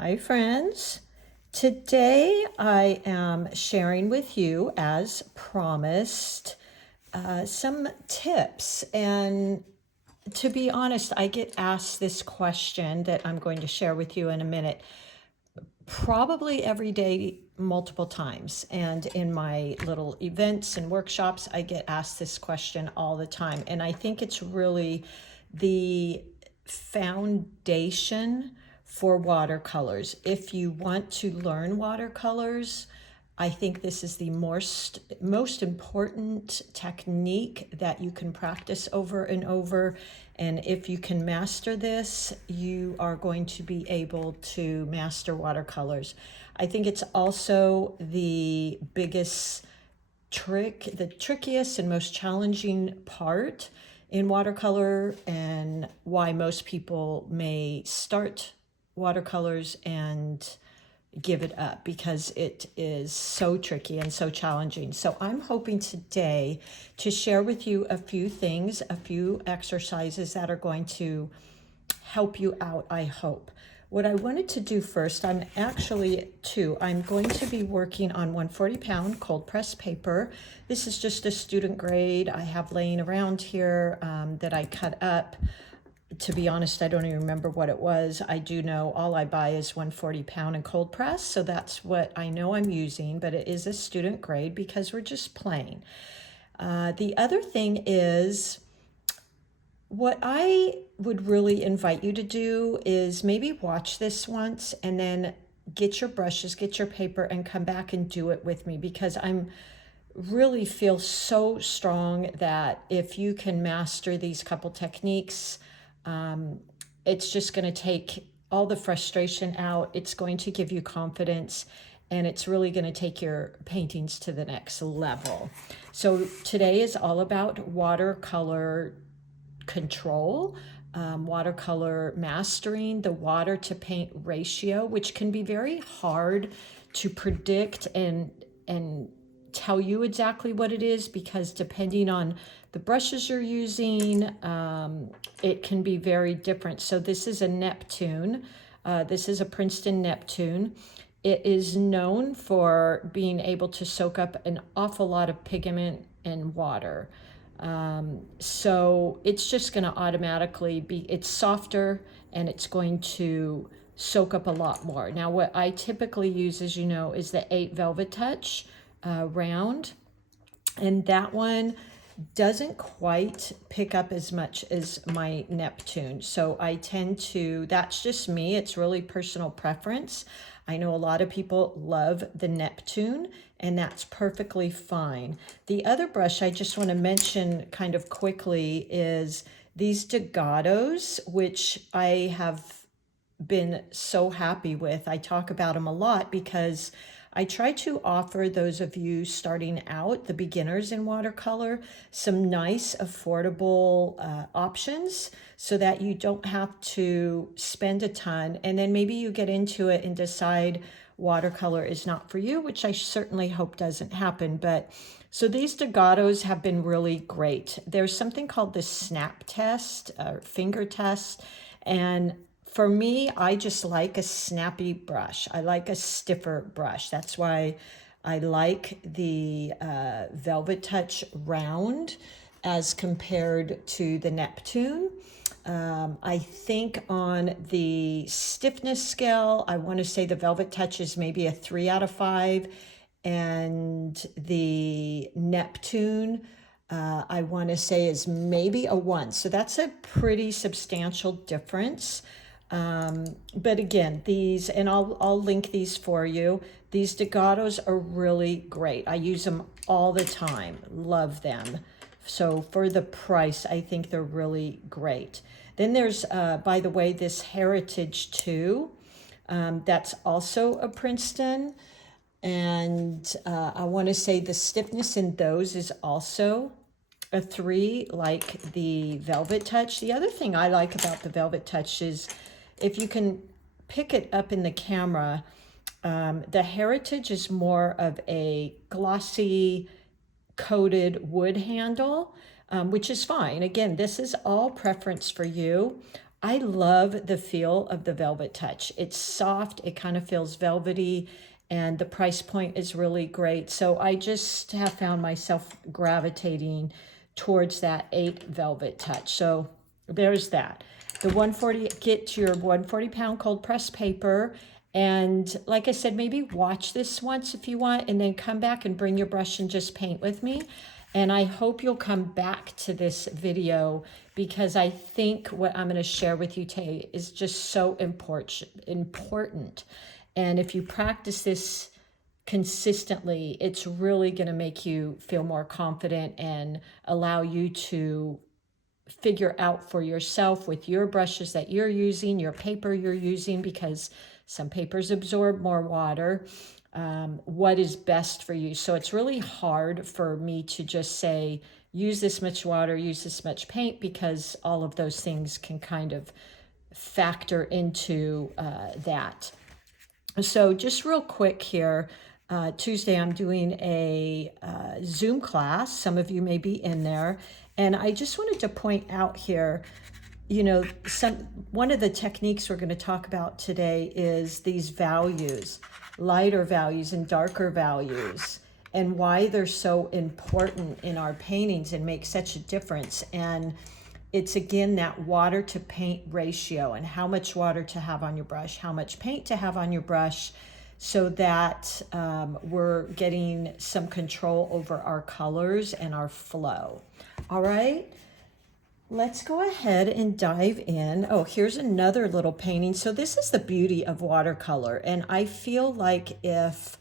Hi friends. Today I am sharing with you, as promised, some tips. And to be honest, I get asked this question that I'm going to share with you in a minute, probably every day, multiple times. And in my little events and workshops, I get asked this question all the time. And I think it's really the foundation for watercolors. If you want to learn watercolors, I think this is the most important technique that you can practice over and over. And if you can master this, you are going to be able to master watercolors. I think it's also the biggest trick, the trickiest and most challenging part in watercolor, and why most people may start watercolors and give it up, because it is so tricky and so challenging. So I'm hoping today to share with you a few things, a few exercises that are going to help you out, I hope. What I wanted to do first, I'm going to be working on 140-pound cold press paper. This is just a student grade I have laying around here that I cut up. To be honest, I don't even remember what it was. I do know all I buy is 140-pound and cold press, so that's what I know I'm using, but it is a student grade because we're just playing. The other thing is, what I would really invite you to do is maybe watch this once and then get your brushes, get your paper, and come back and do it with me, because I'm really feel so strong that if you can master these couple techniques, it's just going to take all the frustration out. It's going to give you confidence, and it's really going to take your paintings to the next level. So today is all about watercolor control, watercolor mastering, the water to paint ratio, which can be very hard to predict and tell you exactly what it is, because depending on the brushes you're using, it can be very different. So this is a Neptune. This is a Princeton Neptune. It is known for being able to soak up an awful lot of pigment and water. So it's just going to automatically be, it's softer and it's going to soak up a lot more. Now, what I typically use, as you know, is the 8 Velvet Touch round. And that one doesn't quite pick up as much as my Neptune. So I tend to, that's just me. It's really personal preference. I know a lot of people love the Neptune, and that's perfectly fine. The other brush I just want to mention kind of quickly is these Degatos, which I have been so happy with. I talk about them a lot because I try to offer those of you starting out, the beginners in watercolor, some nice, affordable options so that you don't have to spend a ton. And then maybe you get into it and decide watercolor is not for you, which I certainly hope doesn't happen. But so these Degatos have been really great. There's something called the snap test, or finger test. And for me, I just like a snappy brush. I like a stiffer brush. That's why I like the Velvet Touch round as compared to the Neptune. I think on the stiffness scale, I want to say the Velvet Touch is maybe a 3 out of 5, and the Neptune, I want to say, is maybe a 1. So that's a pretty substantial difference. But again, these, and I'll link these for you. These Degatos are really great. I use them all the time. Love them. So for the price, I think they're really great. Then there's, by the way, this Heritage 2. That's also a Princeton. And I want to say the stiffness in those is also a 3, like the Velvet Touch. The other thing I like about the Velvet Touch is, if you can pick it up in the camera, the Heritage is more of a glossy coated wood handle, which is fine. Again, this is all preference for you. I love the feel of the Velvet Touch. It's soft, it kind of feels velvety, and the price point is really great. So I just have found myself gravitating towards that 8 Velvet Touch. So there's that. The 140, get your 140 pound cold press paper. And like I said, maybe watch this once if you want, and then come back and bring your brush and just paint with me. And I hope you'll come back to this video, because I think what I'm going to share with you today is just so important. And if you practice this consistently, it's really going to make you feel more confident and allow you to figure out for yourself with your brushes that you're using, your paper you're using, because some papers absorb more water, what is best for you. So it's really hard for me to just say, use this much water, use this much paint, because all of those things can kind of factor into that. So just real quick here, Tuesday I'm doing a Zoom class. Some of you may be in there. And I just wanted to point out here, you know, one of the techniques we're going to talk about today is these values, lighter values and darker values, and why they're so important in our paintings and make such a difference. And it's again that water to paint ratio, and how much water to have on your brush, how much paint to have on your brush, so that we're getting some control over our colors and our flow. All right, let's go ahead and dive in. Oh, here's another little painting. So this is the beauty of watercolor. And I feel like if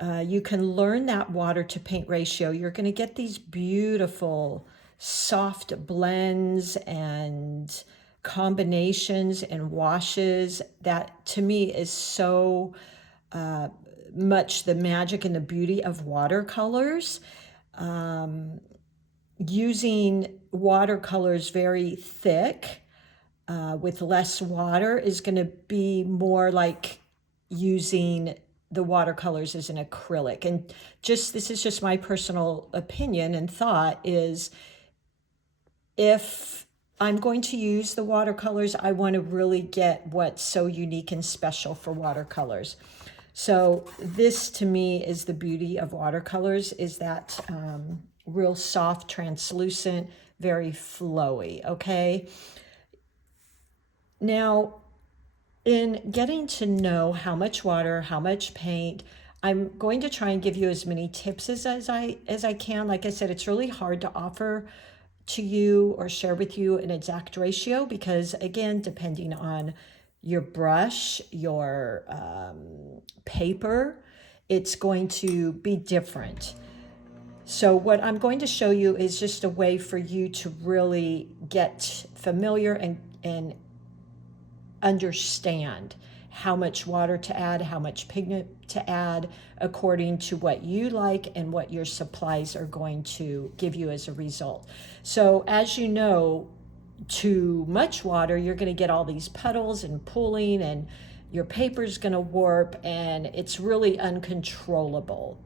you can learn that water to paint ratio, you're going to get these beautiful soft blends and combinations and washes that to me is so much the magic and the beauty of watercolors. Using watercolors very thick with less water is going to be more like using the watercolors as an acrylic. And just this is just my personal opinion and thought is, if I'm going to use the watercolors, I want to really get what's so unique and special for watercolors. So this to me is the beauty of watercolors, is that real soft, translucent, very flowy, okay? Now, in getting to know how much water, how much paint, I'm going to try and give you as many tips as I can. Like I said, it's really hard to offer to you or share with you an exact ratio, because again, depending on your brush, your paper, it's going to be different. So what I'm going to show you is just a way for you to really get familiar and understand how much water to add, how much pigment to add, according to what you like and what your supplies are going to give you as a result. So as you know, too much water, you're going to get all these puddles and pooling, and your paper's going to warp, and it's really uncontrollable.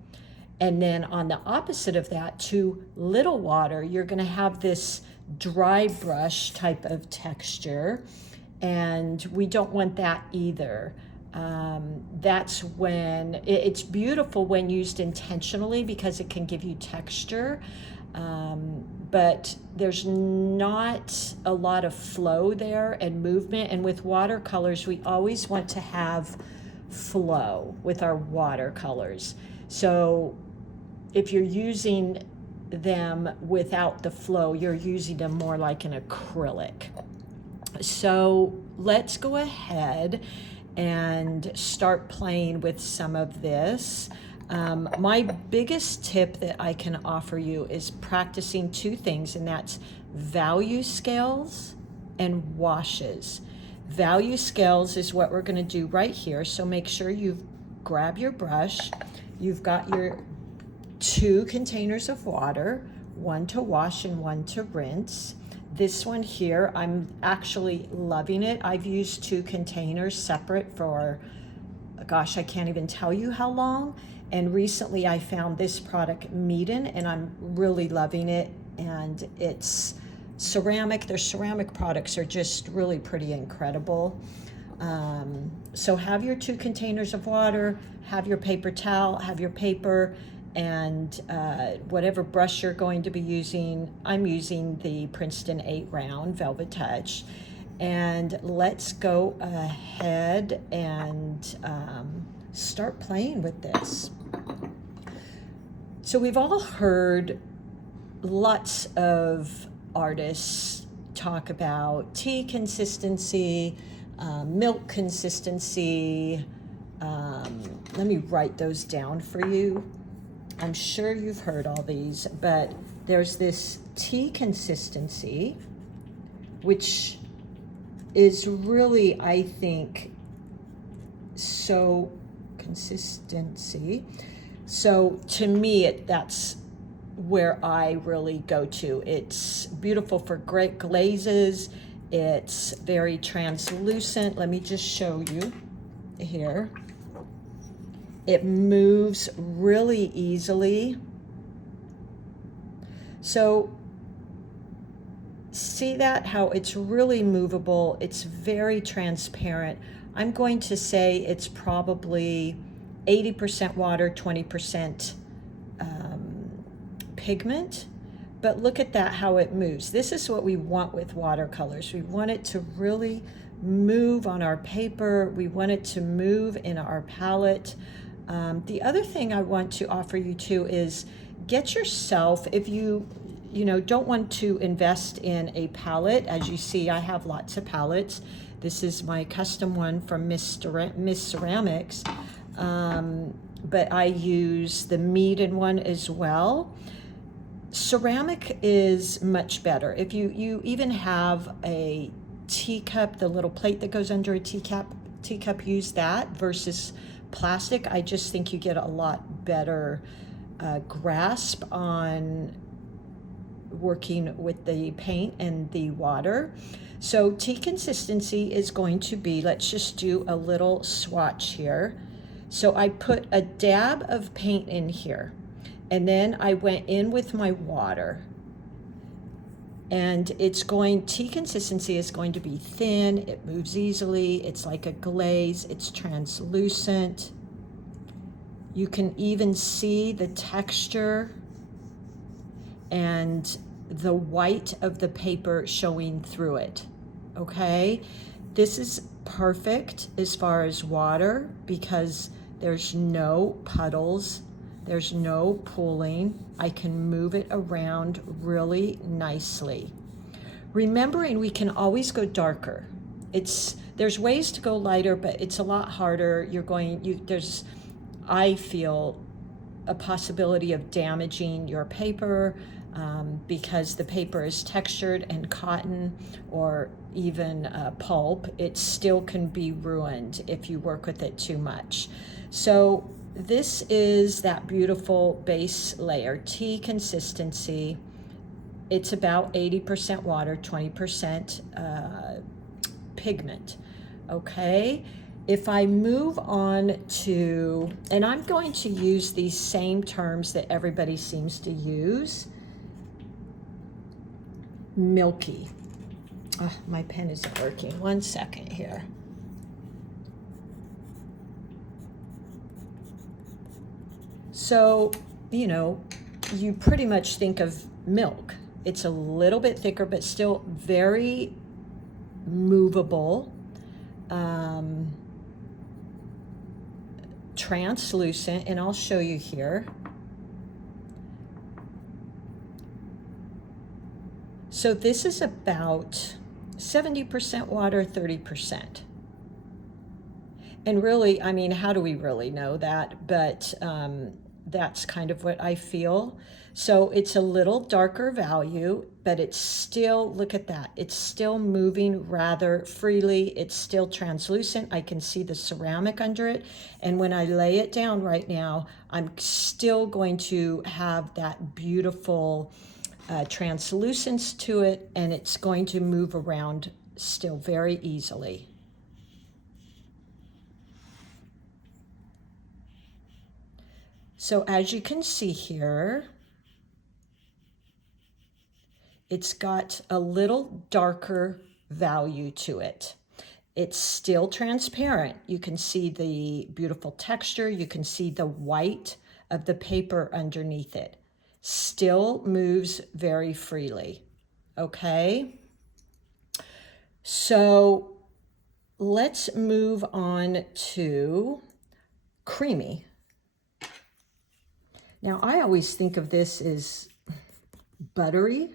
And then on the opposite of that, too little water, you're going to have this dry brush type of texture, and we don't want that either. That's when it's beautiful when used intentionally, because it can give you texture, but there's not a lot of flow there and movement. And with watercolors, we always want to have flow with our watercolors. So if you're using them without the flow, you're using them more like an acrylic. So let's go ahead and start playing with some of this. My biggest tip that I can offer you is practicing two things, and that's value scales and washes. Value scales is what we're going to do right here. So make sure you grab your brush. You've got your 2 containers of water, one to wash and one to rinse. This one here, I'm actually loving it. I've used 2 containers separate for, gosh, I can't even tell you how long. And recently I found this product, MEEDEN, and I'm really loving it. And it's ceramic. Their ceramic products are just really pretty incredible. So have your 2 containers of water, have your paper towel, have your paper, and whatever brush you're going to be using. I'm using the Princeton 8 round Velvet Touch. And let's go ahead and start playing with this. So we've all heard lots of artists talk about tea consistency, milk consistency. Let me write those down for you. I'm sure you've heard all these, but there's this tea consistency, which is really, I think, so consistency. So to me, that's where I really go to. It's beautiful for great glazes. It's very translucent. Let me just show you here. It moves really easily. So see that, how it's really movable. It's very transparent. I'm going to say it's probably 80% water, 20% pigment. But look at that, how it moves. This is what we want with watercolors. We want it to really move on our paper. We want it to move in our palette. The other thing I want to offer you too is get yourself, if you don't want to invest in a palette. As you see, I have lots of palettes. This is my custom one from Miss Ceramics, but I use the MEEDEN one as well. Ceramic is much better. If you even have a teacup, the little plate that goes under a teacup, use that versus plastic. I just think you get a lot better grasp on working with the paint and the water. So tea consistency is going to be, let's just do a little swatch here. So I put a dab of paint in here, and then I went in with my water, and tea consistency is going to be thin. It moves easily. It's like a glaze. It's translucent. You can even see the texture and the white of the paper showing through it. Okay, this is perfect as far as water because there's no puddles, there's no pooling. I can move it around really nicely. Remembering we can always go darker. There's ways to go lighter, but it's a lot harder. I feel a possibility of damaging your paper because the paper is textured, and cotton or even pulp, it still can be ruined if you work with it too much. So this is that beautiful base layer, tea consistency. It's about 80% water, 20% pigment. Okay. If I move on to, and I'm going to use these same terms that everybody seems to use, milky. My pen isn't working. 1 second here. So, you pretty much think of milk. It's a little bit thicker, but still very movable. Translucent, and I'll show you here. So this is about 70% water, 30%. And really, how do we really know that? But that's kind of what I feel. So it's a little darker value, but it's still, look at that. It's still moving rather freely. It's still translucent. I can see the ceramic under it. And when I lay it down right now, I'm still going to have that beautiful translucence to it, and it's going to move around still very easily. So as you can see here, it's got a little darker value to it. It's still transparent. You can see the beautiful texture. You can see the white of the paper underneath it. Still moves very freely, okay? So let's move on to creamy. Now, I always think of this as buttery.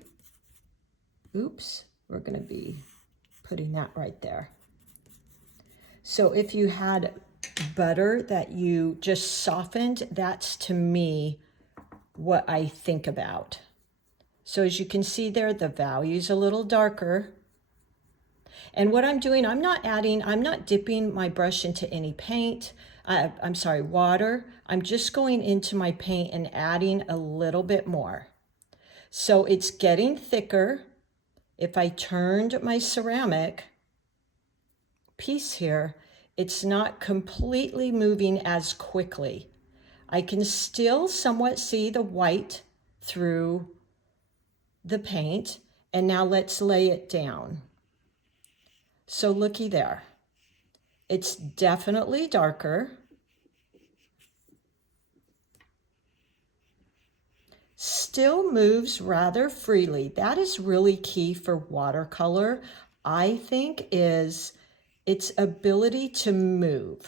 Oops, we're going to be putting that right there. So if you had butter that you just softened, that's to me what I think about. So as you can see there, the value's a little darker. And what I'm doing, I'm not dipping my brush into any paint. Water. I'm just going into my paint and adding a little bit more. So it's getting thicker. If I turned my ceramic piece here, it's not completely moving as quickly. I can still somewhat see the white through the paint. And now let's lay it down. So looky there. It's definitely darker. Still moves rather freely. That is really key for watercolor, I think, is its ability to move.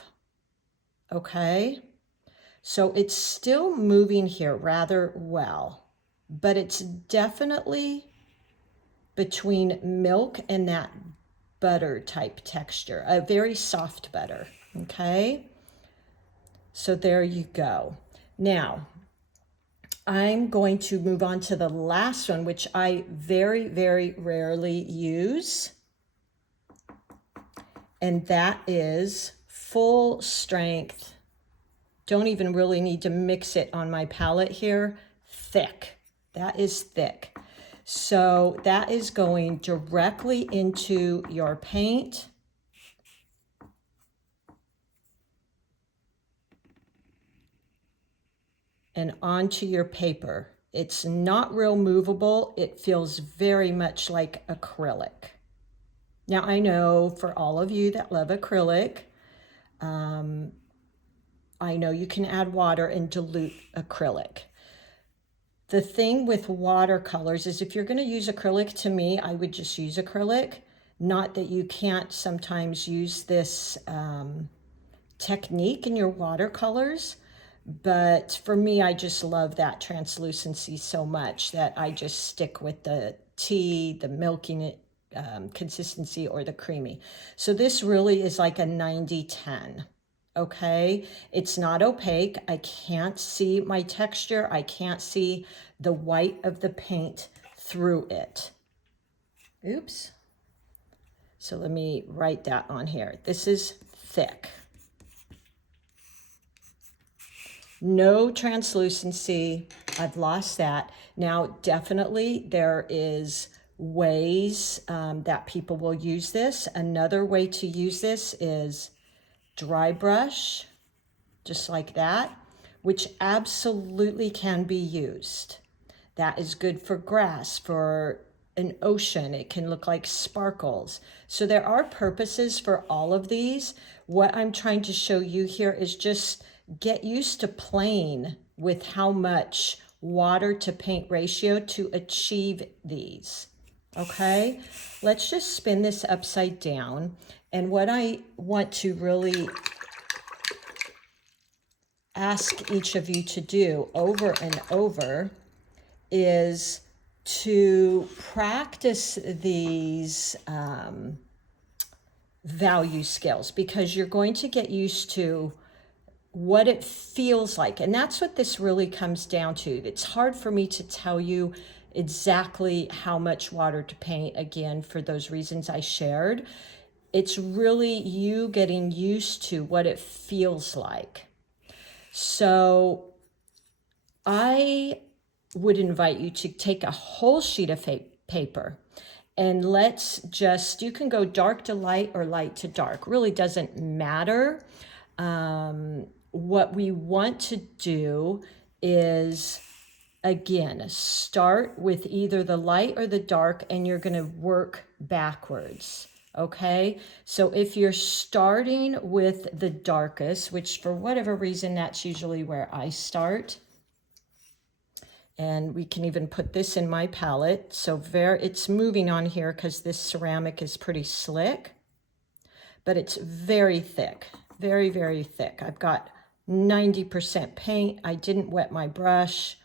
Okay? So it's still moving here rather well, but it's definitely between milk and that butter type texture, a very soft butter, okay? So there you go. Now, I'm going to move on to the last one, which I very, very rarely use, and that is full strength. Don't even really need to mix it on my palette here. Thick. That is thick. So that is going directly into your paint. And onto your paper. It's not real movable. It feels very much like acrylic. Now I know for all of you that love acrylic, I know you can add water and dilute acrylic. The thing with watercolors is if you're going to use acrylic, to me, I would just use acrylic. Not that you can't sometimes use this technique in your watercolors, but for me, I just love that translucency so much that I just stick with the tea, the milking consistency, or the creamy. So this really is like a 90-10. Okay, it's not opaque. I can't see my texture. I can't see the white of the paint through it. Oops. So let me write that on here. This is thick. No translucency. I've lost that. Now, definitely there is ways that people will use this. Another way to use this is dry brush, just like that, which absolutely can be used. That is good for grass, for an ocean. It can look like sparkles. So there are purposes for all of these. What I'm trying to show you here is just get used to playing with how much water to paint ratio to achieve these. Okay, let's just spin this upside down. And what I want to really ask each of you to do over and over is to practice these value scales, because you're going to get used to what it feels like. And that's what this really comes down to. It's hard for me to tell you exactly how much water to paint, again, for those reasons I shared. It's really you getting used to what it feels like. So I would invite you to take a whole sheet of paper and let's just, you can go dark to light or light to dark. Really doesn't matter. What we want to do is Again, start with either the light or the dark, and you're going to work backwards. Okay, so if you're starting with the darkest, which for whatever reason, that's usually where I start. And we can even put this in my palette. So it's moving on here because this ceramic is pretty slick, but it's very thick, very, very thick. I've got 90% paint. I didn't wet my brush.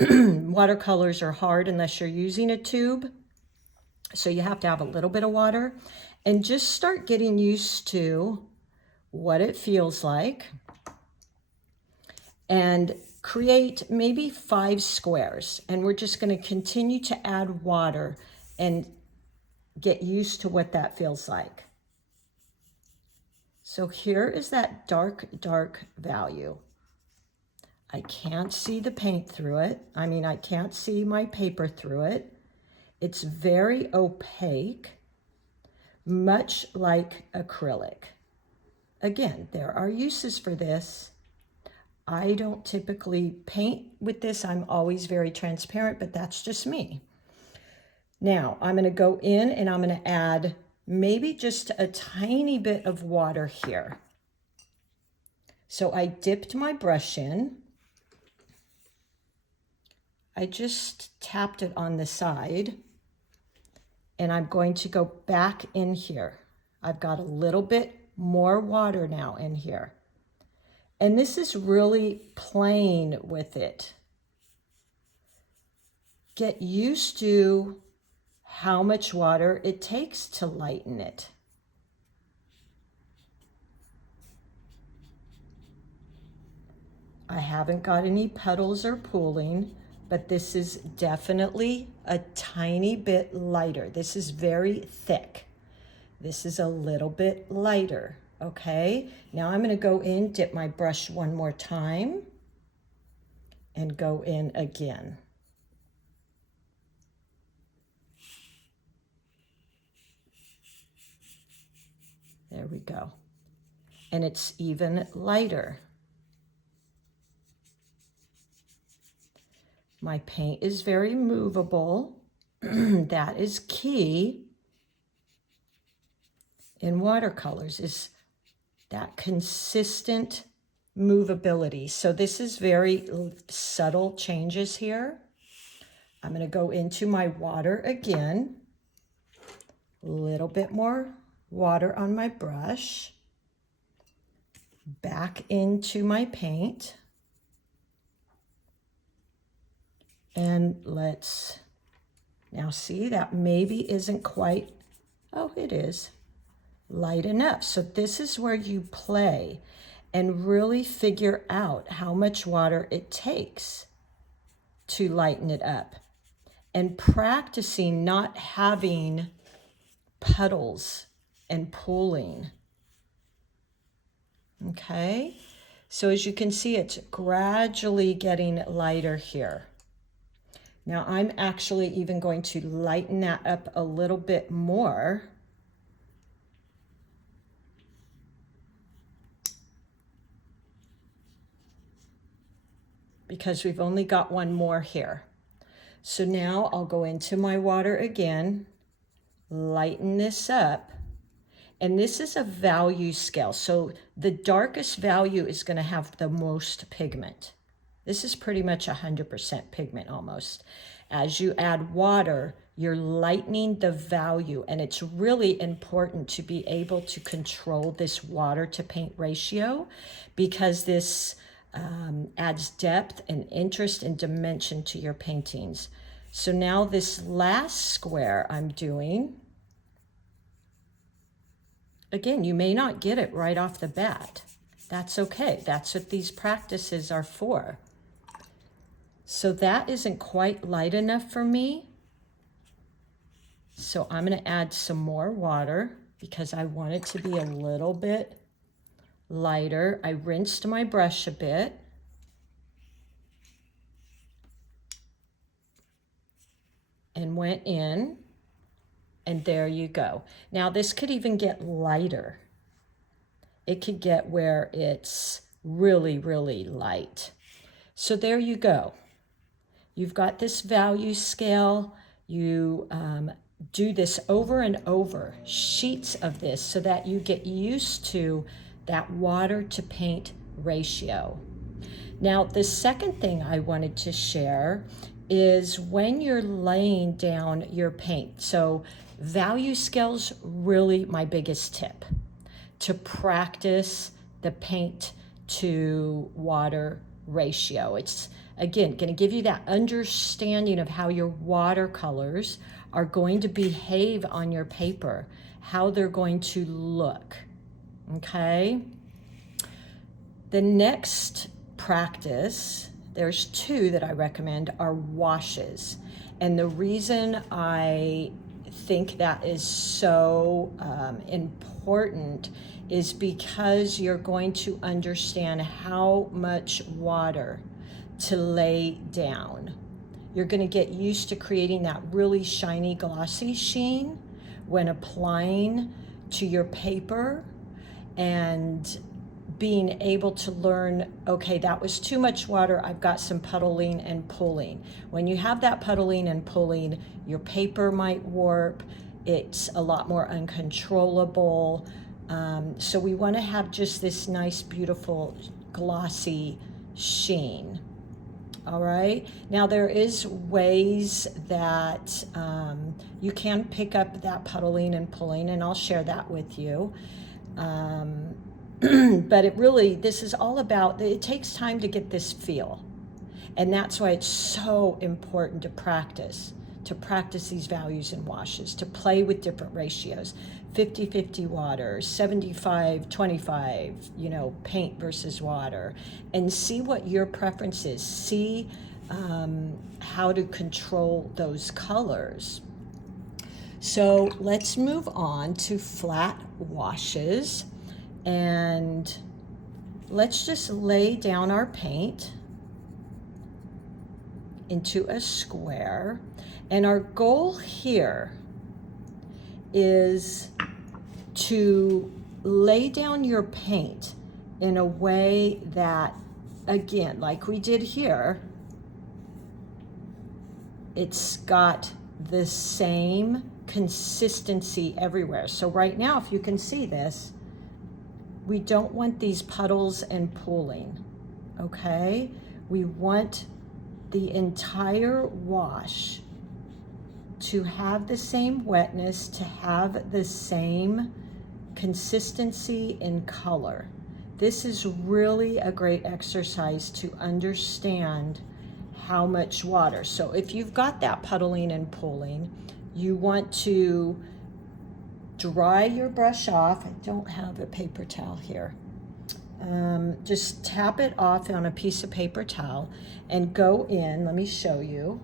Watercolors are hard unless you're using a tube. So you have to have a little bit of water and just start getting used to what it feels like and create maybe 5 squares. And we're just going to continue to add water and get used to what that feels like. So here is that dark, dark value. I can't see the paint through it. I mean, I can't see my paper through it. It's very opaque, much like acrylic. Again, there are uses for this. I don't typically paint with this. I'm always very transparent, but that's just me. Now, I'm going to go in and I'm going to add maybe just a tiny bit of water here. So I dipped my brush in. I just tapped it on the side, and I'm going to go back in here. I've got a little bit more water now in here. And this is really playing with it. Get used to how much water it takes to lighten it. I haven't got any puddles or pooling, but this is definitely a tiny bit lighter. This is very thick. This is a little bit lighter, okay? Now I'm gonna go in, dip my brush one more time, and go in again. There we go. And it's even lighter. My paint is very movable. That is key in watercolors, is that consistent movability. So this is very subtle changes here. I'm going to go into my water again. A little bit more water on my brush. Back into my paint. And let's now see, that maybe isn't quite, oh, it is light enough. So this is where you play and really figure out how much water it takes to lighten it up, and practicing not having puddles and pooling. Okay, so as you can see, it's gradually getting lighter here. Now I'm actually even going to lighten that up a little bit more. Because we've only got one more here. So now I'll go into my water again, lighten this up. And this is a value scale. So the darkest value is going to have the most pigment. This is pretty much 100% pigment almost. As you add water, you're lightening the value, and it's really important to be able to control this water to paint ratio, because this adds depth and interest and dimension to your paintings. So now this last square I'm doing, again, you may not get it right off the bat. That's okay. That's what these practices are for. So that isn't quite light enough for me. So I'm going to add some more water because I want it to be a little bit lighter. I rinsed my brush a bit. And went in. And there you go. Now this could even get lighter. It could get where it's really, really light. So there you go. you've got this value scale. You do this over and over, sheets of this, so that you get used to that water to paint ratio. Now, the second thing I wanted to share is when you're laying down your paint. So value scale's really my biggest tip to practice the paint to water ratio. It's, again, going to give you that understanding of how your watercolors are going to behave on your paper, how they're going to look, okay? The next practice, there's two that I recommend, are washes. And the reason I think that is so important is because you're going to understand how much water to lay down. You're going to get used to creating that really shiny glossy sheen when applying to your paper, and being able to learn, okay, that was too much water, I've got some puddling and pulling. When you have that puddling and pulling, your paper might warp, it's a lot more uncontrollable. So we want to have just this nice, beautiful, glossy sheen. All right, now there is ways that you can pick up that puddling and pulling, and I'll share that with you. But it really, this is all about, it takes time to get this feel. And that's why it's so important to practice these values and washes, to play with different ratios, 50-50 water, 75-25, you know, paint versus water, and see what your preference is. See how to control those colors. So let's move on to flat washes. And let's just lay down our paint into a square. And our goal here is to lay down your paint in a way that, again, like we did here, it's got the same consistency everywhere. So right now, if you can see this, we don't want these puddles and pooling, okay? We want the entire wash to have the same wetness, to have the same consistency in color. This is really a great exercise to understand how much water. So if you've got that puddling and pooling, you want to dry your brush off. I don't have a paper towel here. Just tap it off on a piece of paper towel and go in. Let me show you.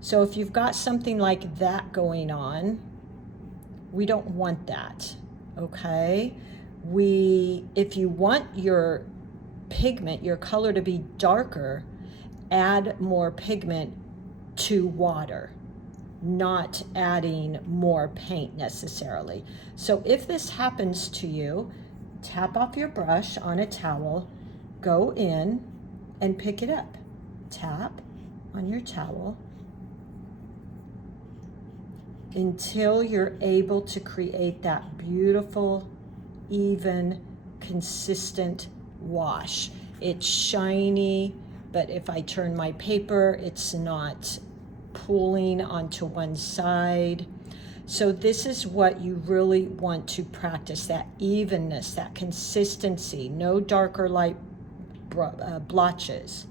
So if you've got something like that going on, we don't want that, okay? If you want your pigment, your color to be darker, add more pigment to water, not adding more paint necessarily. So if this happens to you, tap off your brush on a towel, go in and pick it up. Tap on your towel until you're able to create that beautiful, even, consistent wash. It's shiny, but if I turn my paper, it's not pulling onto one side. So this is what you really want to practice, that evenness, that consistency, no dark or light blotches.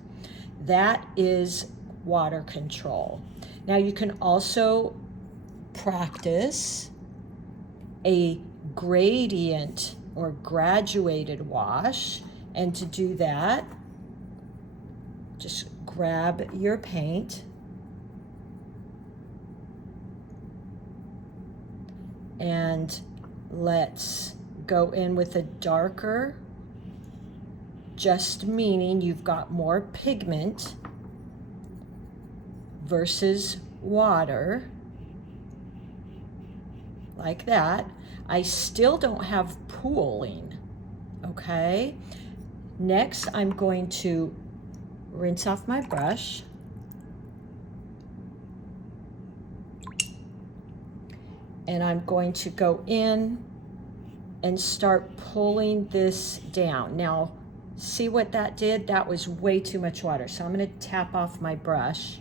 That is water control. Now you can also practice a gradient or graduated wash, and to do that, just grab your paint and let's go in with a darker, just meaning you've got more pigment versus water, like that. I still don't have pooling, okay? Next, I'm going to rinse off my brush and I'm going to go in and start pulling this down. Now, see what that did? That was way too much water. So I'm going to tap off my brush,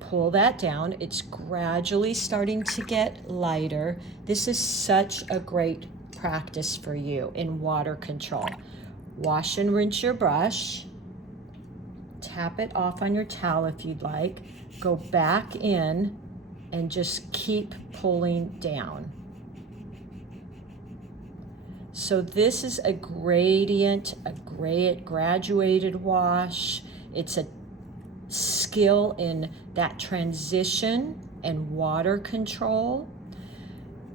pull that down. It's gradually starting to get lighter. This is such a great practice for you in water control. Wash and rinse your brush. Tap it off on your towel if you'd like. Go back in and just keep pulling down. So this is a gradient, a graduated wash. It's a skill in that transition and water control.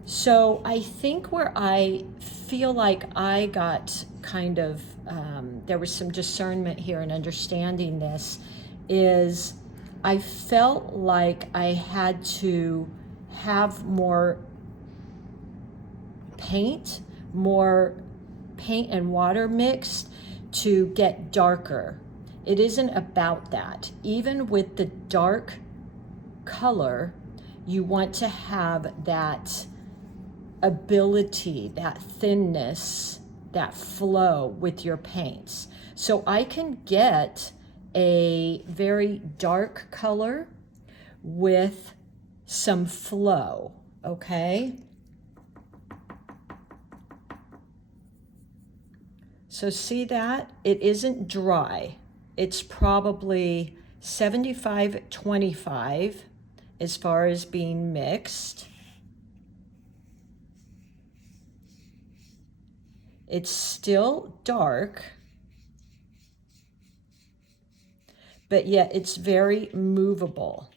So I think where I feel like I got kind of, there was some discernment here in understanding this, is I felt like I had to have more paint and water mixed to get darker. It isn't about that. Even with the dark color, you want to have that ability, that thinness, that flow with your paints. So I can get a very dark color with some flow, okay? So see that? It isn't dry. It's probably 75-25 as far as being mixed. It's still dark, but yet it's very movable.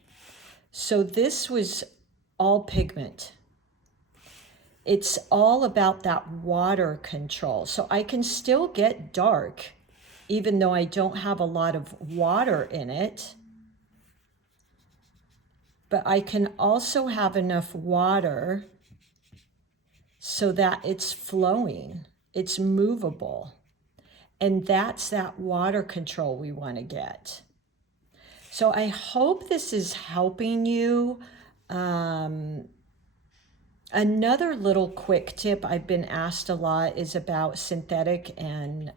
So this was all pigment. It's all about that water control. So I can still get dark, even though I don't have a lot of water in it. But I can also have enough water so that it's flowing, it's movable. And that's that water control we want to get. So I hope this is helping you. Another little quick tip I've been asked a lot is about synthetic and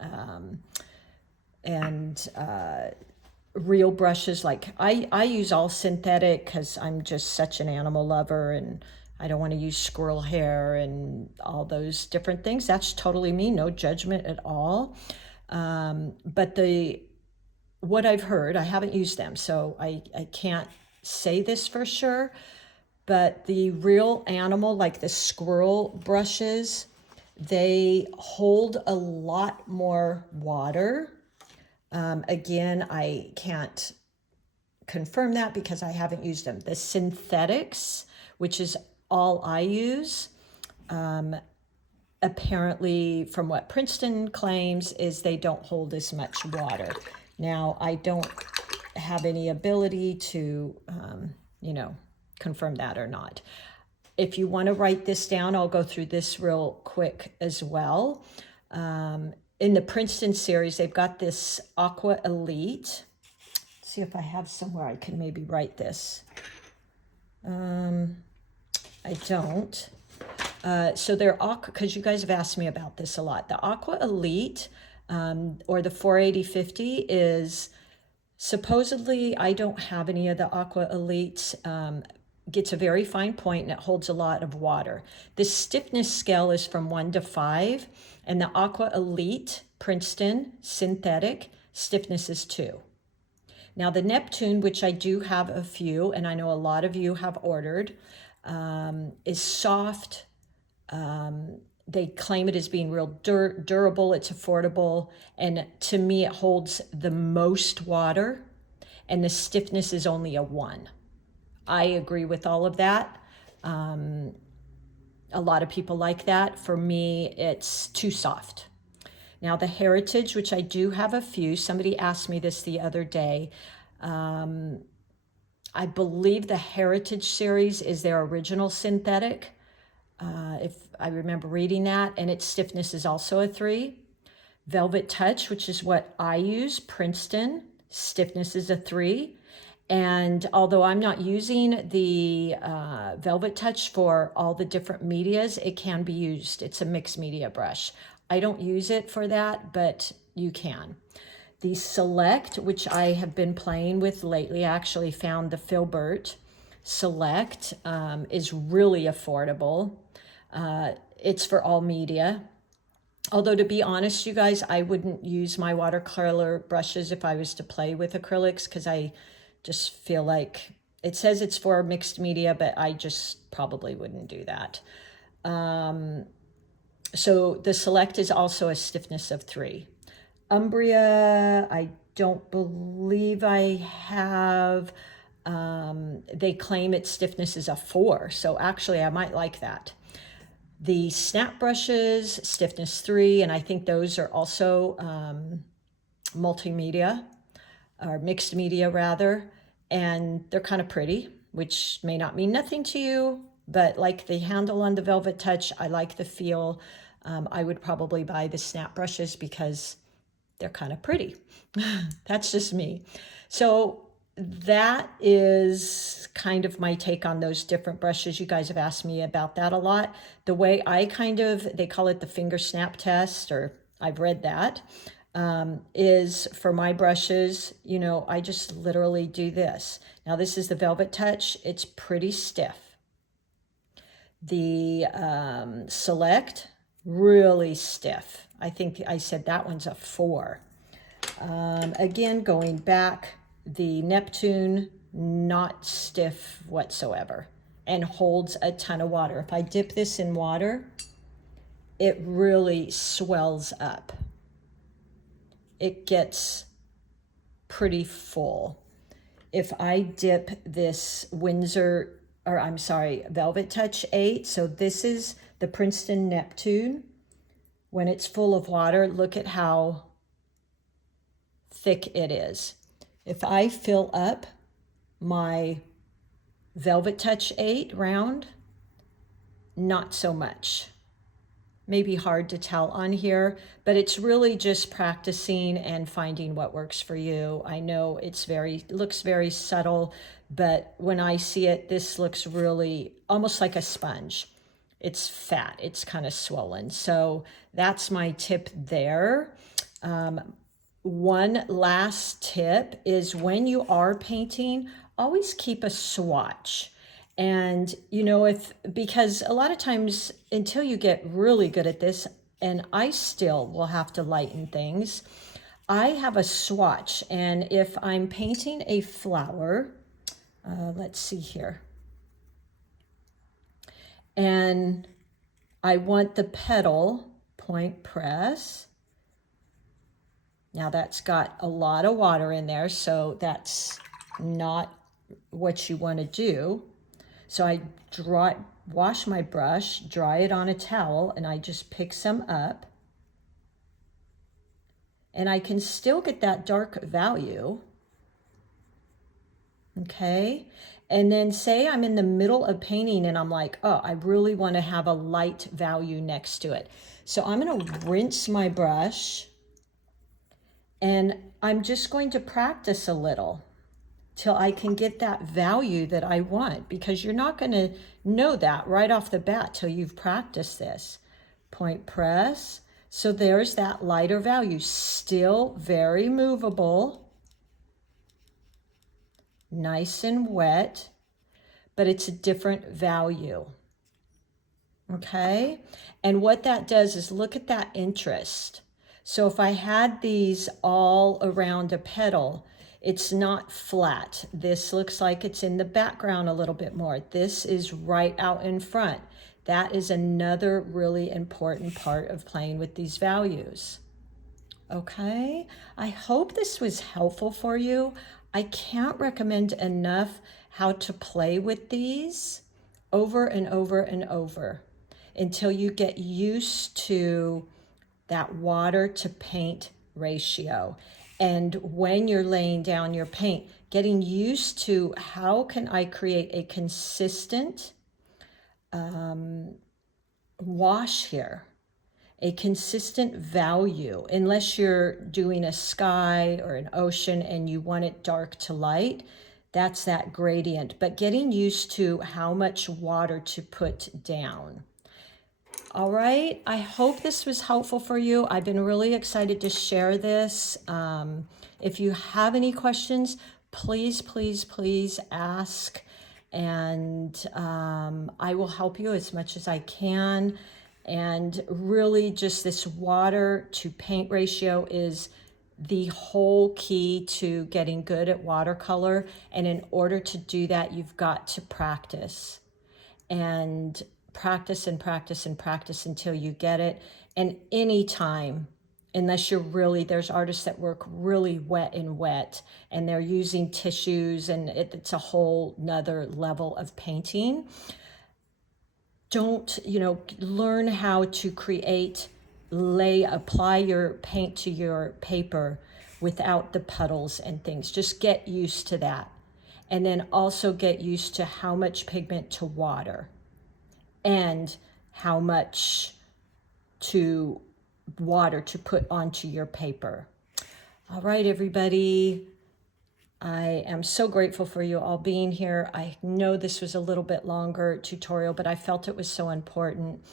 real brushes. Like I use all synthetic because I'm just such an animal lover and I don't want to use squirrel hair and all those different things. That's totally me, no judgment at all. But what I've heard, I haven't used them, so I can't say this for sure. But the real animal, like the squirrel brushes, they hold a lot more water. Again, I can't confirm that because I haven't used them. The synthetics, which is all I use, apparently from what Princeton claims is they don't hold as much water. Now, I don't have any ability to, confirm that or not. If you want to write this down, I'll go through this real quick as well. In the Princeton series, they've got this Aqua Elite. Let's see if I have somewhere I can maybe write this. I don't. So they're Aqua, because you guys have asked me about this a lot. The Aqua Elite, or the 480/50 is supposedly, I don't have any of the Aqua Elites, gets a very fine point and it holds a lot of water. The stiffness scale is from 1 to 5, and the Aqua Elite Princeton synthetic stiffness is 2. Now the Neptune, which I do have a few, and I know a lot of you have ordered, is soft. They claim it as being real durable, it's affordable, and to me it holds the most water, and the stiffness is only a 1. I agree with all of that. A lot of people like that. For me, it's too soft. Now the Heritage, which I do have a few, somebody asked me this the other day. I believe the Heritage series is their original synthetic, if I remember reading that, and its stiffness is also a 3. Velvet Touch, which is what I use, Princeton, stiffness is a 3. And although I'm not using the Velvet Touch for all the different medias, it can be used. It's a mixed media brush. I don't use it for that, but you can. The Select, which I have been playing with lately, I actually found the Filbert Select is really affordable. It's for all media. Although to be honest, you guys, I wouldn't use my watercolor brushes if I was to play with acrylics, because I just feel like it says it's for mixed media, but I just probably wouldn't do that. So the Select is also a stiffness of 3. Umbria, I don't believe I have. They claim its stiffness is a 4, so actually I might like that. The snap brushes, stiffness 3, and I think those are also multimedia, or mixed media rather, and they're kind of pretty, which may not mean nothing to you, but like the handle on the Velvet Touch, I like the feel. I would probably buy the snap brushes because they're kind of pretty. That's just me. So that is kind of my take on those different brushes. You guys have asked me about that a lot. The way I they call it the finger snap test, or I've read that, is for my brushes, you know, I just literally do this. Now this is the Velvet Touch. It's pretty stiff. The Select, really stiff. I think I said that one's a 4. Again, going back, the Neptune, not stiff whatsoever and holds a ton of water. If I dip this in water, it really swells up. It gets pretty full. If I dip this Velvet Touch 8, so this is the Princeton Neptune. When it's full of water, look at how thick it is. If I fill up my Velvet Touch 8 round, not so much. Maybe hard to tell on here, but it's really just practicing and finding what works for you. I know it looks very subtle, but when I see it, this looks really almost like a sponge. It's fat, it's kind of swollen. So that's my tip there. One last tip is when you are painting, always keep a swatch. And, you know, because a lot of times until you get really good at this, and I still will have to lighten things, I have a swatch. And if I'm painting a flower, let's see here. And I want the petal point press. Now that's got a lot of water in there, so that's not what you want to do. So I wash my brush, dry it on a towel, and I just pick some up. And I can still get that dark value. Okay. And then say I'm in the middle of painting and I'm like, oh, I really want to have a light value next to it. So I'm going to rinse my brush and I'm just going to practice a little till I can get that value that I want, because you're not going to know that right off the bat till you've practiced this. Point press. So there's that lighter value, still very movable, nice and wet, but it's a different value. Okay? And what that does is look at that interest. So if I had these all around a petal, it's not flat. This looks like it's in the background a little bit more. This is right out in front. That is another really important part of playing with these values. Okay, I hope this was helpful for you. I can't recommend enough how to play with these over and over and over until you get used to that water to paint ratio. And when you're laying down your paint, getting used to how can I create a consistent wash here, a consistent value, unless you're doing a sky or an ocean and you want it dark to light, That's that gradient, but getting used to how much water to put down. All right, I hope this was helpful for you. I've been really excited to share this. If you have any questions, please, please, please ask, and I will help you as much as I can. And really, just this water to paint ratio is the whole key to getting good at watercolor. And in order to do that, you've got to practice and practice and practice and practice until you get it. And anytime, unless you're really, there's artists that work really wet and they're using tissues and it's a whole nother level of painting. Don't, learn how to create, apply your paint to your paper without the puddles and things. Just get used to that. And then also get used to how much pigment to water and how much to water to put onto your paper. All right, everybody. I am so grateful for you all being here. I know this was a little bit longer tutorial, but I felt it was so important.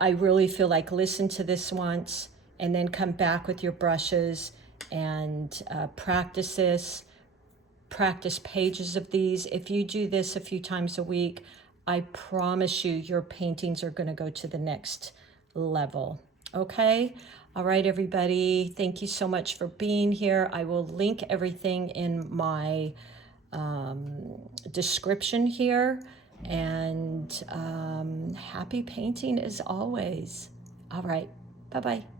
I really feel like listen to this once and then come back with your brushes and practice this. Practice pages of these. If you do this a few times a week, I promise you your paintings are going to go to the next level. Okay? All right, everybody. Thank you so much for being here. I will link everything in my description here. And happy painting as always. All right. Bye-bye.